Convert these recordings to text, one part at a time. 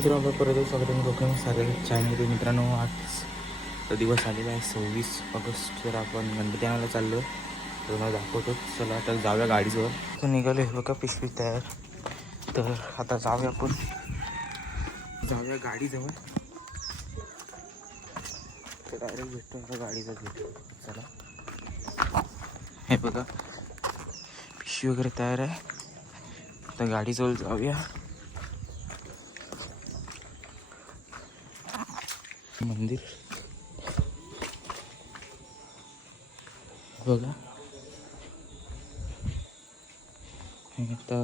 मित्रांनो परत स्वागत आहे कोकण सागर चॅनलमध्ये. मित्रांनो आज दिवस आलेला आहे. सव्वीस ऑगस्ट तर आपण गणपती आणायला चाललो आहे तर मला दाखवतो. चला आता जाऊया गाडीजवळ. तर निघालो हे बघा पिशवी तयार. तर आता जाऊया आपण. जाऊया गाडीजवळ. तर डायरेक्ट भेटतो आता गाडीचा भेटतो चला. हे बघा पिशवी वगैरे तयार आहे. तर गाडीजवळ जाऊया. मंदिर. बघा. आता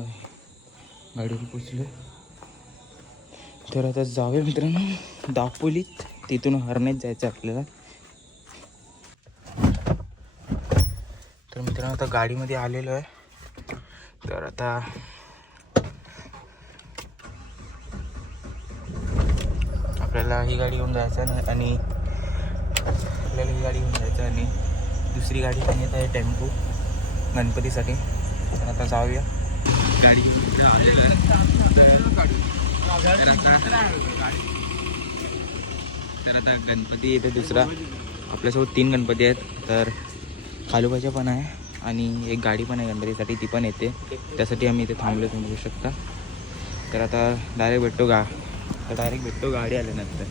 गाडीवर पोचलो तर आता जाऊया मित्रांनो दापोलीत. तिथून हरण्यात जायचं आपल्याला. तर मित्रांनो आता गाडीमध्ये आलेलो आहे. तर आता आपल्याला ही गाडी घेऊन जायचं आहे आणि आपल्याला ही गाडी घेऊन जायचं आणि दुसरी गाडी पण येत आहे टेम्पो गणपतीसाठी. तर आता जाऊया. गाडी तर आता गणपती येते दुसरा. आपल्यासोबत तीन गणपती आहेत. तर खालूबाच्या पण आहे आणि एक गाडी पण आहे गणपतीसाठी. ती पण येते. त्यासाठी आम्ही इथे थांबलो तुम्ही बघू शकता. तर आता डायरेक्ट भेटतो गा तर डायरेक्ट भेटतो गाडी आल्यानंतर.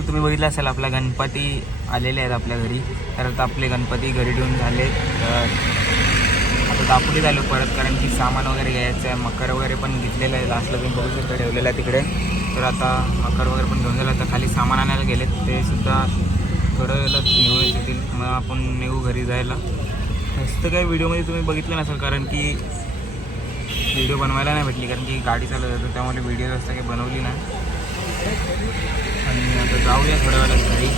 अं, तुम्ही बघितलं असेल आपला गणपती आलेले आहेत आपल्या घरी. तर आता आपले गणपती घरी ठेवून झाले. तर आता दापोली झालो परत कारण की सामान वगैरे घ्यायचं आहे. मकर वगैरे पण घेतलेलं आहे. लास्टला तुम्ही बघू शकता ठेवलेलं आहे तिकडे. तर आता मकर वगैरे पण घेऊन झालं. तर खाली सामान आणायला गेले ते सुद्धा थोडं वेळेला घेऊन येतील मग आपण नेऊ घरी जायला. जास्त काही व्हिडिओमध्ये तुम्ही बघितलं नसेल कारण की व्हिडिओ बनवायला नाही भेटली. कारण की गाडी चालत होतं त्यामुळे व्हिडिओ जास्त काही बनवली नाही. आणि आता जाऊया थोड्या वेळात घरी.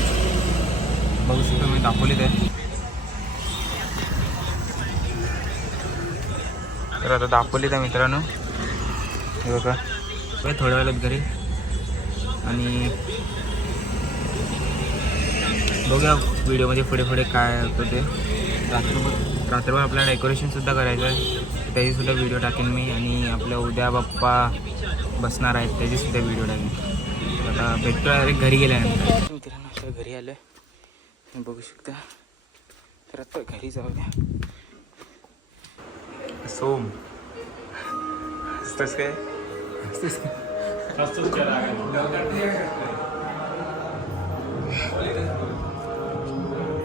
बघू शकतो मी दाखवली ते. तर आता दाखवली त्या मित्रांनो. हे बघा. थोड्या वेळात घरी. आणि बघूया व्हिडिओमध्ये पुढे पुढे काय होतं ते. रात्रभर रात्रभर आपल्याला डेकोरेशनसुद्धा करायचं आहे. त्याचीसुद्धा व्हिडिओ टाकेन मी आणि आपल्या उद्या बाप्पा बसणार आहेत त्याचीसुद्धा व्हिडिओ टाकेन. आता भेटतो डायरेक्ट घरी गेल्यानंतर मित्रांनो आता घरी आलं आहे बघू शकता. तर आता घरी जाऊया. सोम. असतंच काय? काय?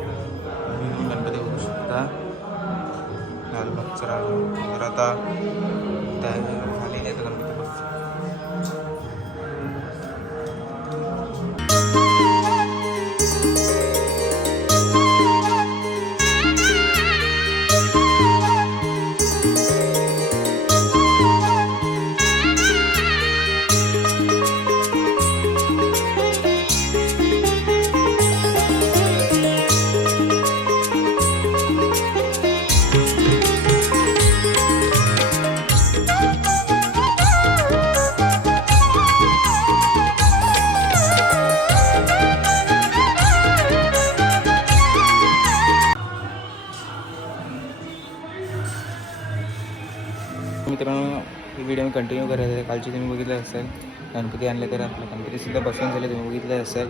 गणपती बघू शकता. लालबागचा राजा. तर आता तयारी कंटिन्यू करायचं आहे. कालची तुम्ही बघितलं असेल गणपती आणले तर आपलं गणपतीसुद्धा बसवून झाले. तुम्ही बघितलं असेल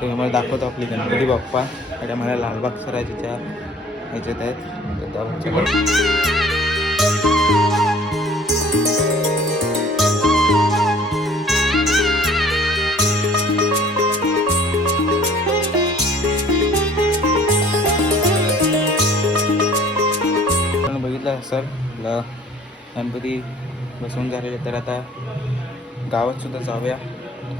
तुम्ही मला दाखवतो आपली गणपती बाप्पा. आणि मला लालबाग सराजीच्या ह्याच्यात आहेत. तर बघितलं असेल गणपती बसवून झालेले तर आता गावात सुद्धा जाऊया.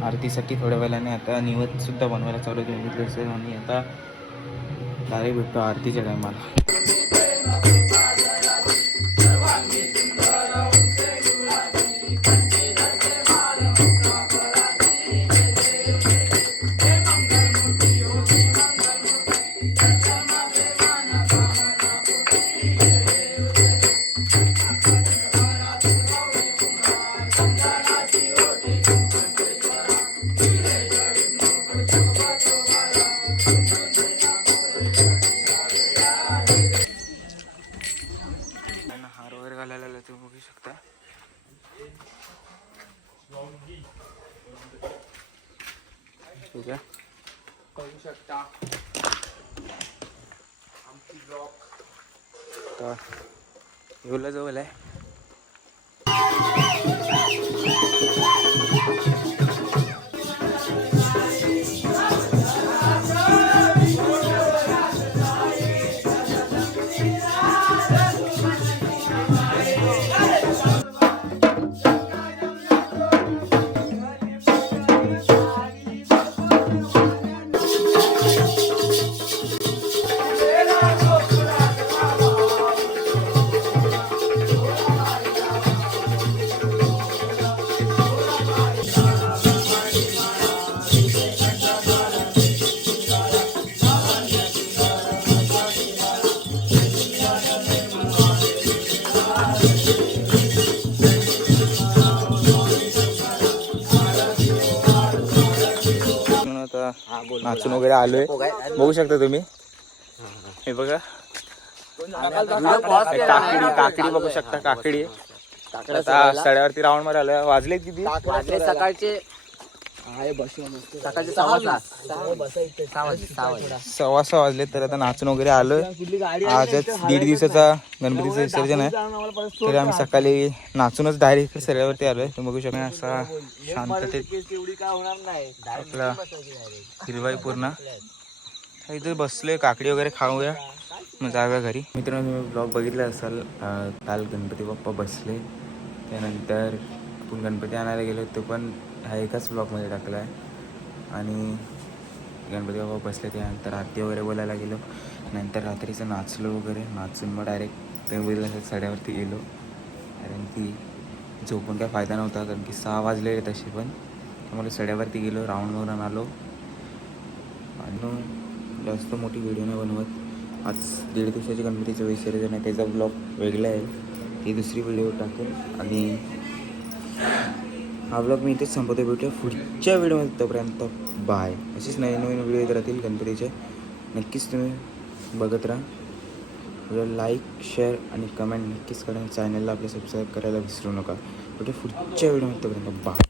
आरतीसाठी थोड्या वेळाने आता निवत सुद्धा बनवायला चालू आहे. असेल आणि आता डायरेक्ट भेटतो आरतीच्या टायमाला ठीक आहे करू शकता तर येऊला जवळ आहे नाचून वगैरे आलोय. बघू शकता तुम्ही. हे बघा. काकडी काकडी बघू शकता काकडी. आता सड्यावरती राऊंडमध्ये आलोय. वाजले किती? वाजले सकाळचे सव्वा सहा वाजले तर आता नाचून वगैरे आलोय आजच दीड दिवसाचा गणपतीचं विसर्जन आहे. तरी आम्ही सकाळी नाचूनच डायरेक्ट सगळ्यावरती आलोय. तुम्ही बघू शकता असा शांततेत एवढी काय होणार नाही. आपला हिरवाई पूर्ण. इथे बसलोय काकडी वगैरे खाऊया. मग जाऊया घरी. मित्रांनो तुम्ही ब्लॉग बघितला असाल काल गणपती बाप्पा बसले. त्यानंतर आपण गणपती आणायला गेलो तो पण हा एकाच ब्लॉगमध्ये टाकला आहे. आणि गणपती बाबा बसले त्यानंतर आरती वगैरे बोलायला गेलो. नंतर रात्रीचं नाचलो वगैरे. नाचून मग डायरेक्ट गणपतीला सड्यावरती गेलो. कारण की झोपून काय फायदा नव्हता. कारण की सहा वाजले तसे पण. त्यामुळे सड्यावरती गेलो राऊंड मारून आलो. आणि जास्त मोठी व्हिडिओ नाही बनवत. आज दीड दिवसाची गणपतीचं विसर्जन आहे. त्याचा ब्लॉग वेगळा आहे. ती दुसरी व्हिडिओ टाकेल आणि हा ब्लॉग मी इथेच संपवतो भेटूया पुढच्या व्हिडिओमध्ये. तोपर्यंत बाय असेच नवीन नवीन व्हिडिओ येत राहतील गणपतीचे. नक्कीच तुम्ही बघत राहा. व्हिडिओ लाईक शेअर आणि कमेंट नक्कीच करा. चॅनलला आपल्या सबस्क्राईब करायला विसरू नका. भेटूया पुढच्या व्हिडिओमध्ये. तोपर्यंत बाय